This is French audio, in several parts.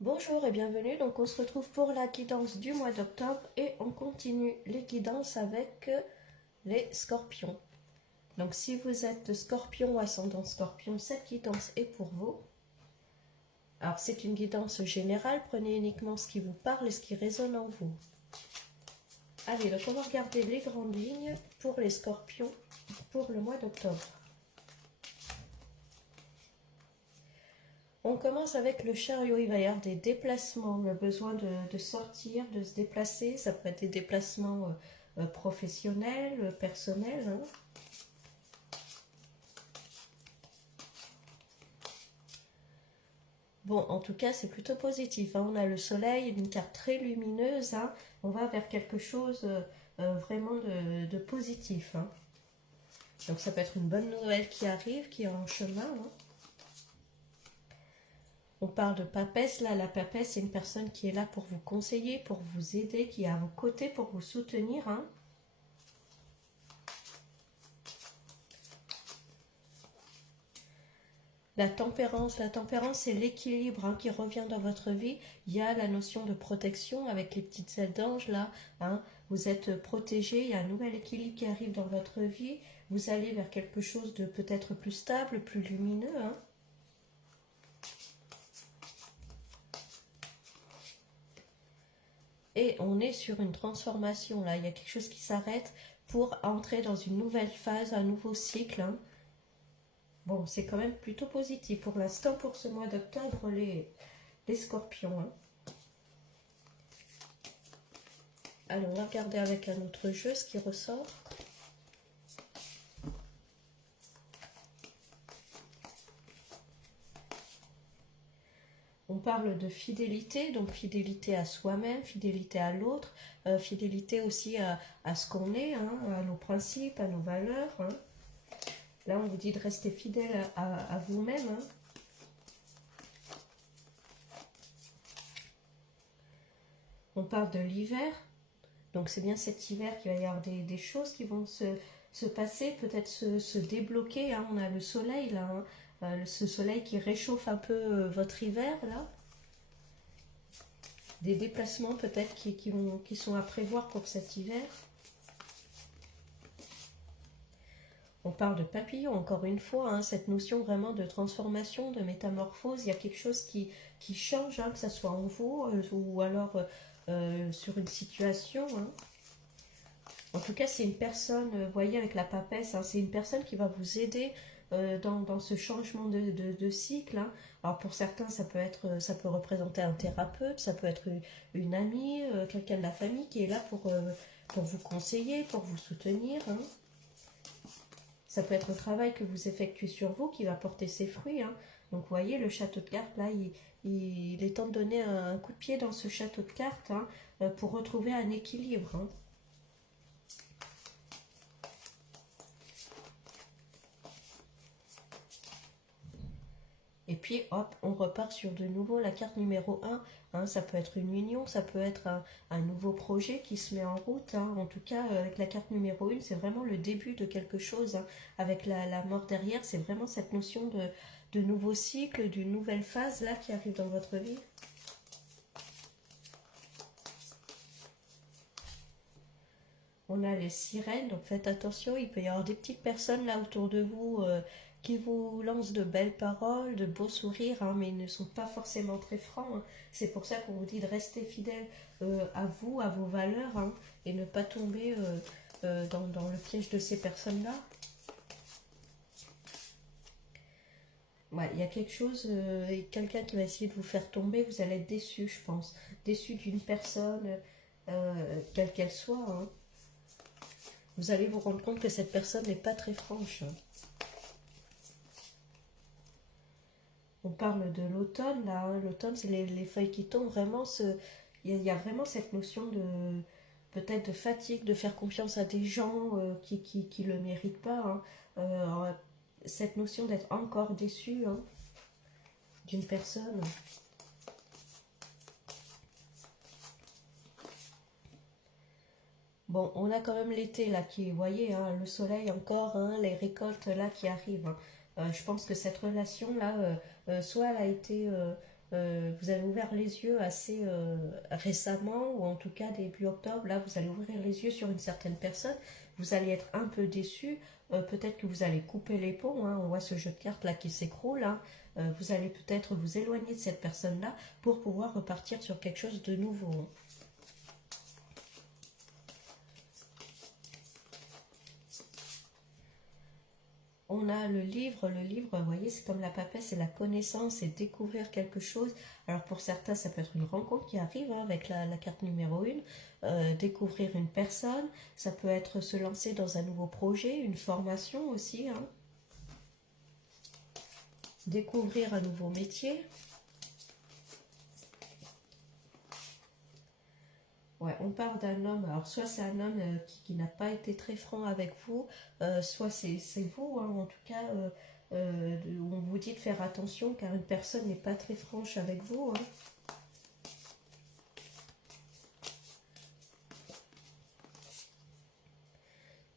Bonjour et bienvenue, donc on se retrouve pour la guidance du mois d'octobre et on continue les guidances avec les scorpions. Donc si vous êtes scorpion ou ascendant scorpion, cette guidance est pour vous. Alors c'est une guidance générale, prenez uniquement ce qui vous parle et ce qui résonne en vous. Allez, donc on va regarder les grandes lignes pour les scorpions pour le mois d'octobre. On commence avec le chariot, il va y avoir des déplacements, le besoin de sortir, de se déplacer, ça peut être des déplacements professionnels, personnels. Hein. Bon, en tout cas, c'est plutôt positif. Hein. On a le soleil, une carte très lumineuse. Hein. On va vers quelque chose vraiment de positif. Hein. Donc ça peut être une bonne nouvelle qui arrive, qui est en chemin. Hein. On parle de papesse, là, la papesse, c'est une personne qui est là pour vous conseiller, pour vous aider, qui est à vos côtés pour vous soutenir. Hein. La tempérance, c'est l'équilibre hein, qui revient dans votre vie. Il y a la notion de protection avec les petites ailes d'ange là. Hein. Vous êtes protégé, il y a un nouvel équilibre qui arrive dans votre vie. Vous allez vers quelque chose de peut-être plus stable, plus lumineux. Hein. Et on est sur une transformation là. Il y a quelque chose qui s'arrête pour entrer dans une nouvelle phase, un nouveau cycle. Hein. Bon, c'est quand même plutôt positif pour l'instant pour ce mois d'octobre, les scorpions. Hein. Allons, on va regarder avec un autre jeu ce qui ressort. On parle de fidélité, donc fidélité à soi-même, fidélité à l'autre, fidélité aussi à ce qu'on est, hein, à nos principes, à nos valeurs. Hein. Là, on vous dit de rester fidèle à vous-même. Hein. On parle de l'hiver, donc c'est bien cet hiver qu'il va y avoir des choses qui vont se passer, peut-être se débloquer. Hein. On a le soleil là, hein. Ce soleil qui réchauffe un peu votre hiver là. Des déplacements peut-être qui sont à prévoir pour cet hiver. On parle de papillon, encore une fois, hein, cette notion vraiment de transformation, de métamorphose. Il y a quelque chose qui change, hein, que ce soit en vous ou alors sur une situation. Hein. En tout cas, c'est une personne, vous voyez, avec la papesse, hein, c'est une personne qui va vous aider dans ce changement de cycle. Hein. Alors pour certains, ça peut représenter un thérapeute, ça peut être une amie, quelqu'un de la famille qui est là pour vous conseiller, pour vous soutenir. Hein. Ça peut être un travail que vous effectuez sur vous qui va porter ses fruits. Hein. Donc vous voyez, le château de cartes, là, il est temps de donner un coup de pied dans ce château de cartes hein, pour retrouver un équilibre. Hein. Et puis hop, on repart sur de nouveau la carte numéro 1. Hein, ça peut être une union, ça peut être un nouveau projet qui se met en route. Hein. En tout cas, avec la carte numéro 1, c'est vraiment le début de quelque chose. Hein. Avec la mort derrière, c'est vraiment cette notion de nouveau cycle, d'une nouvelle phase là qui arrive dans votre vie. On a les sirènes, donc faites attention, il peut y avoir des petites personnes là autour de vous qui vous lancent de belles paroles, de beaux sourires, hein, mais ils ne sont pas forcément très francs. Hein. C'est pour ça qu'on vous dit de rester fidèle à vous, à vos valeurs, hein, et ne pas tomber dans le piège de ces personnes-là. Ouais, il y a quelque chose, quelqu'un qui va essayer de vous faire tomber, vous allez être déçu, je pense. Déçu d'une personne, quelle qu'elle soit. Hein. Vous allez vous rendre compte que cette personne n'est pas très franche. On parle de l'automne, là. Hein. L'automne, c'est les feuilles qui tombent. Vraiment, il y a vraiment cette notion de peut-être de fatigue, de faire confiance à des gens qui le méritent pas. Hein. Cette notion d'être encore déçu hein, d'une personne. Bon, on a quand même l'été là qui, vous voyez, hein, le soleil encore, hein, les récoltes là qui arrivent. Hein. Je pense que cette relation là, soit elle a été vous avez ouvert les yeux assez récemment, ou en tout cas début octobre, là vous allez ouvrir les yeux sur une certaine personne, vous allez être un peu déçu, peut-être que vous allez couper les ponts, hein, on voit ce jeu de cartes là qui s'écroule, hein, vous allez peut-être vous éloigner de cette personne-là pour pouvoir repartir sur quelque chose de nouveau. Hein. On a le livre, vous voyez, c'est comme la papesse, c'est la connaissance, c'est découvrir quelque chose. Alors pour certains, ça peut être une rencontre qui arrive hein, avec la carte numéro 1, découvrir une personne, ça peut être se lancer dans un nouveau projet, une formation aussi, hein, découvrir un nouveau métier. Ouais, on parle d'un homme, alors soit c'est un homme qui n'a pas été très franc avec vous, soit c'est vous, hein, en tout cas, on vous dit de faire attention car une personne n'est pas très franche avec vous. Hein.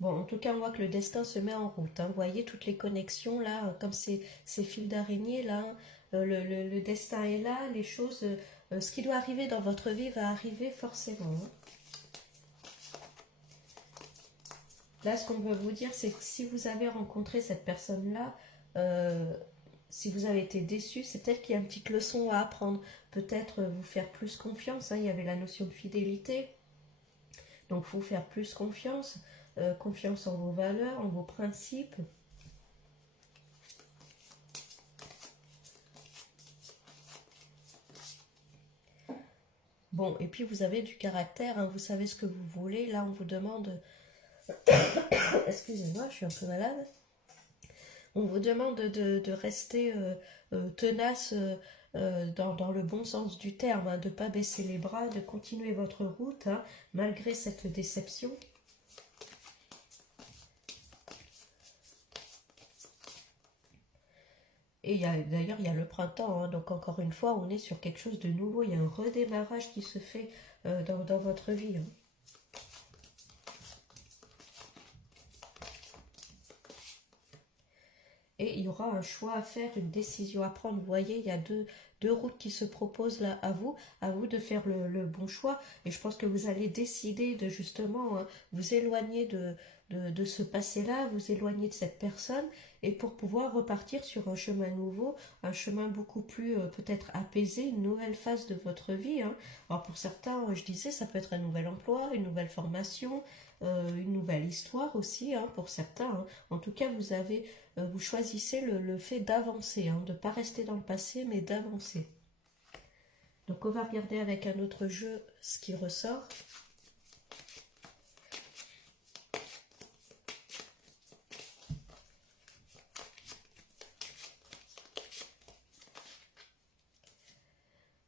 Bon, en tout cas, on voit que le destin se met en route. Hein. Vous voyez toutes les connexions là, comme ces fils d'araignée là, le destin est là, les choses, ce qui doit arriver dans votre vie va arriver forcément. Hein. Là, ce qu'on veut vous dire, c'est que si vous avez rencontré cette personne-là, si vous avez été déçu, c'est peut-être qu'il y a une petite leçon à apprendre. Peut-être vous faire plus confiance. Hein. Il y avait la notion de fidélité. Donc, vous faire plus confiance. Confiance en vos valeurs, en vos principes. Bon, et puis vous avez du caractère. Hein. Vous savez ce que vous voulez. Là, on vous demande... Excusez-moi, je suis un peu malade. On vous demande de rester tenace dans le bon sens du terme, hein, de ne pas baisser les bras, de continuer votre route, hein, malgré cette déception. Et d'ailleurs, il y a le printemps, hein, donc encore une fois, on est sur quelque chose de nouveau, il y a un redémarrage qui se fait dans votre vie. Hein. Et il y aura un choix à faire, une décision à prendre. Vous voyez, il y a deux routes qui se proposent là à vous de faire le bon choix. Et je pense que vous allez décider de justement vous éloigner de ce passé-là, vous éloigner de cette personne, et pour pouvoir repartir sur un chemin nouveau, un chemin beaucoup plus peut-être apaisé, une nouvelle phase de votre vie. Hein. Alors pour certains, je disais, ça peut être un nouvel emploi, une nouvelle formation, une nouvelle histoire aussi, hein, pour certains. Hein. En tout cas, vous choisissez le fait d'avancer, hein, de ne pas rester dans le passé, mais d'avancer. Donc on va regarder avec un autre jeu ce qui ressort.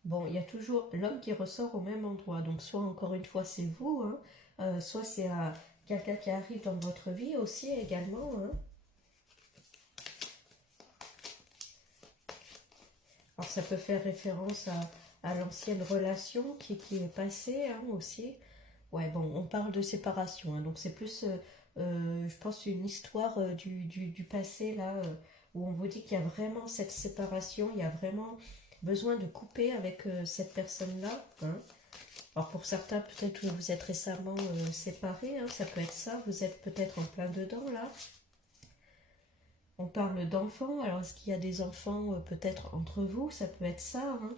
Bon, il y a toujours l'homme qui ressort au même endroit. Donc soit encore une fois c'est vous, hein, soit c'est quelqu'un qui arrive dans votre vie aussi également. Hein. Alors ça peut faire référence à l'ancienne relation qui est passée hein, aussi. Ouais, bon, on parle de séparation, hein, donc c'est plus, je pense, une histoire du passé, là, où on vous dit qu'il y a vraiment cette séparation, il y a vraiment besoin de couper avec cette personne-là. Hein. Alors pour certains, peut-être que vous êtes récemment séparés, hein, ça peut être ça, vous êtes peut-être en plein dedans, là. On parle d'enfants, alors est-ce qu'il y a des enfants peut-être entre vous, ça peut être ça, hein.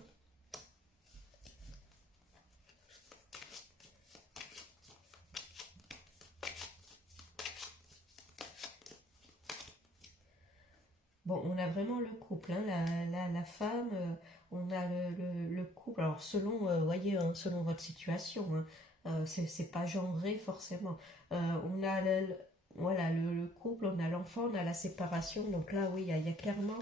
Bon, on a vraiment le couple, hein, la femme, on a le couple. Alors, selon, voyez, hein, selon votre situation, hein, c'est pas genré forcément. On a voilà, le couple, on a l'enfant, on a la séparation. Donc là, oui, il y a clairement,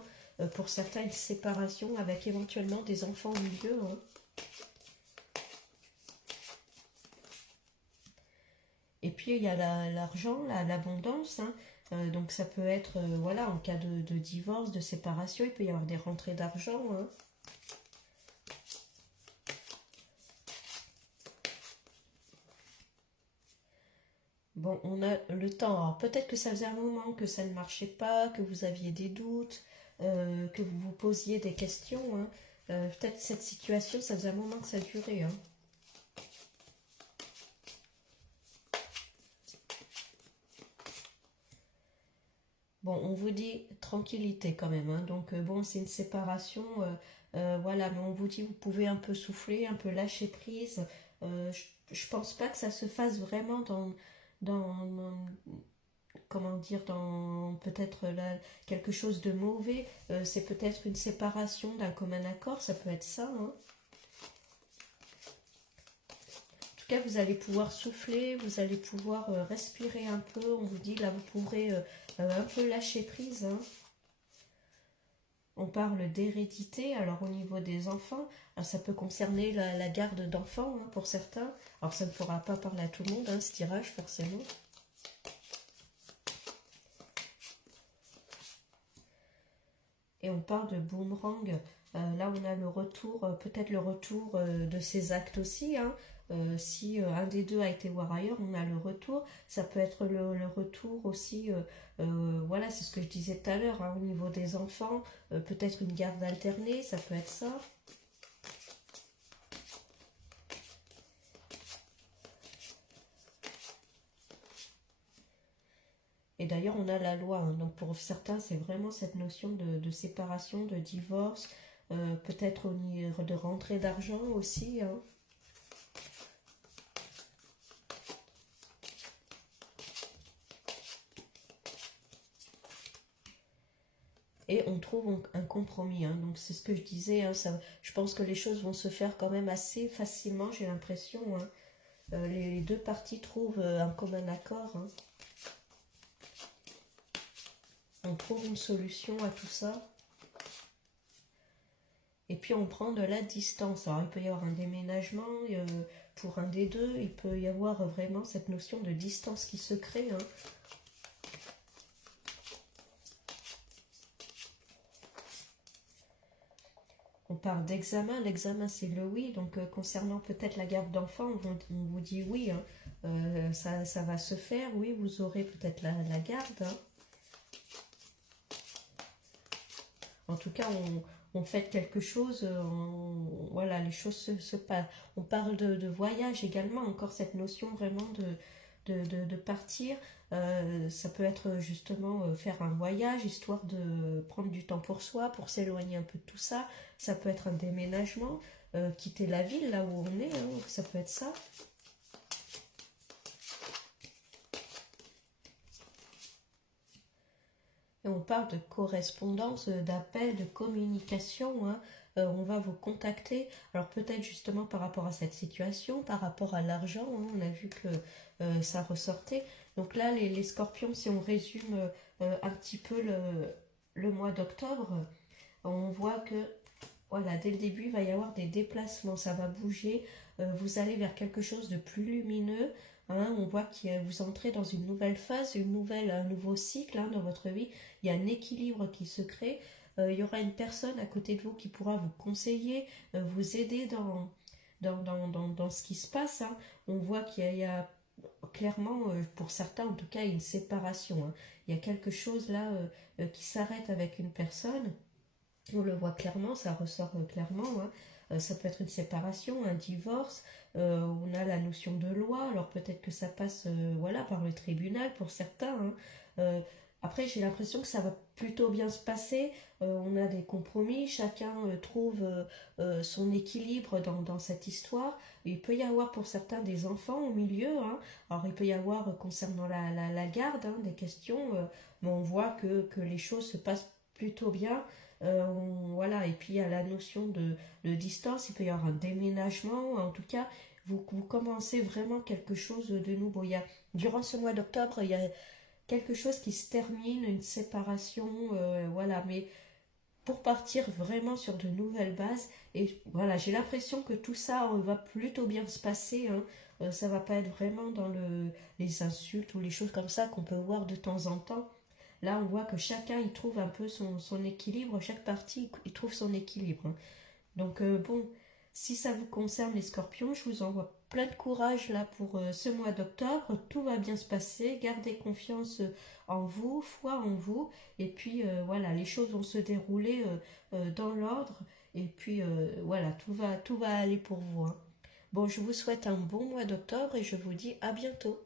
pour certains, une séparation avec éventuellement des enfants au milieu. Hein. Et puis il y a l'argent, l'abondance. Hein. Donc ça peut être, voilà, en cas de divorce, de séparation, il peut y avoir des rentrées d'argent. Hein. Bon, on a le temps. Alors peut-être que ça faisait un moment que ça ne marchait pas, que vous aviez des doutes, que vous vous posiez des questions. Hein. Peut-être cette situation, ça faisait un moment que ça durait. Hein. Bon, on vous dit tranquillité quand même. Hein. Donc, bon, c'est une séparation. Voilà, mais on vous dit, vous pouvez un peu souffler, un peu lâcher prise. Je pense pas que ça se fasse vraiment dans comment dire, dans peut-être là quelque chose de mauvais. C'est peut-être une séparation d'un commun accord, ça peut être ça. Hein. En tout cas, vous allez pouvoir souffler, vous allez pouvoir respirer un peu. On vous dit, là, vous pourrez un peu lâcher prise. Hein. On parle d'hérédité, alors au niveau des enfants, ça peut concerner la garde d'enfants hein, pour certains. Alors ça ne pourra pas parler à tout le monde, hein, ce tirage forcément. Et on parle de boomerang. Là, on a le retour, peut-être le retour de ces actes aussi. Hein. Si un des deux a été voir ailleurs, on a le retour. Ça peut être le retour aussi, voilà, c'est ce que je disais tout à l'heure, hein, au niveau des enfants. Peut-être une garde alternée, ça peut être ça. Et d'ailleurs, on a la loi. Hein. Donc pour certains, c'est vraiment cette notion de séparation, de divorce, peut-être de rentrée d'argent aussi. Hein. Et on trouve un compromis. Hein. Donc c'est ce que je disais. Hein, je pense que les choses vont se faire quand même assez facilement, j'ai l'impression. Hein. Les deux parties trouvent un commun accord. Hein. On trouve une solution à tout ça. Et puis on prend de la distance. Alors il peut y avoir un déménagement pour un des deux. Il peut y avoir vraiment cette notion de distance qui se crée. Hein. On parle d'examen. L'examen, c'est le oui. Donc, concernant peut-être la garde d'enfants, on vous dit oui. Hein. Ça va se faire. Oui, vous aurez peut-être la garde. Hein. En tout cas, on fait quelque chose. Voilà, les choses se passent. On parle de voyage également. Encore cette notion vraiment de partir. Ça peut être justement faire un voyage, histoire de prendre du temps pour soi, pour s'éloigner un peu de tout ça. Ça peut être un déménagement, quitter la ville là où on est, hein, ça peut être ça. Et on parle de correspondance, d'appel, de communication. Hein. On va vous contacter. Alors peut-être justement par rapport à cette situation, par rapport à l'argent, hein, on a vu que ça ressortait. Donc là, les scorpions, si on résume un petit peu le mois d'octobre, on voit que voilà, dès le début, il va y avoir des déplacements, ça va bouger, vous allez vers quelque chose de plus lumineux. Hein, on voit que vous entrez dans une nouvelle phase, un nouveau cycle hein, dans votre vie. Il y a un équilibre qui se crée. Il y aura une personne à côté de vous qui pourra vous conseiller, vous aider dans ce qui se passe. Hein. On voit qu'il y a clairement, pour certains en tout cas, une séparation. Hein. Il y a quelque chose là qui s'arrête avec une personne. On le voit clairement, ça ressort clairement. Hein. Ça peut être une séparation, un divorce. On a la notion de loi. Alors peut-être que ça passe voilà, par le tribunal pour certains. Hein. Après, j'ai l'impression que ça va plutôt bien se passer. On a des compromis. Chacun trouve son équilibre dans cette histoire. Il peut y avoir pour certains des enfants au milieu. Hein. Alors il peut y avoir concernant la garde des questions. Mais on voit que les choses se passent plutôt bien. Voilà, et puis il y a la notion de distance, il peut y avoir un déménagement, en tout cas, vous commencez vraiment quelque chose de nouveau. Durant ce mois d'octobre, il y a quelque chose qui se termine, une séparation, voilà, mais pour partir vraiment sur de nouvelles bases, et voilà, j'ai l'impression que tout ça va plutôt bien se passer, hein. Ça va pas être vraiment dans les insultes ou les choses comme ça qu'on peut voir de temps en temps. Là, on voit que chacun il trouve un peu son équilibre, chaque partie il trouve son équilibre. Donc bon, si ça vous concerne les scorpions, je vous envoie plein de courage là pour ce mois d'octobre. Tout va bien se passer, gardez confiance en vous, foi en vous. Et puis voilà, les choses vont se dérouler dans l'ordre. Et puis voilà, tout va aller pour vous, hein. Bon, je vous souhaite un bon mois d'octobre et je vous dis à bientôt.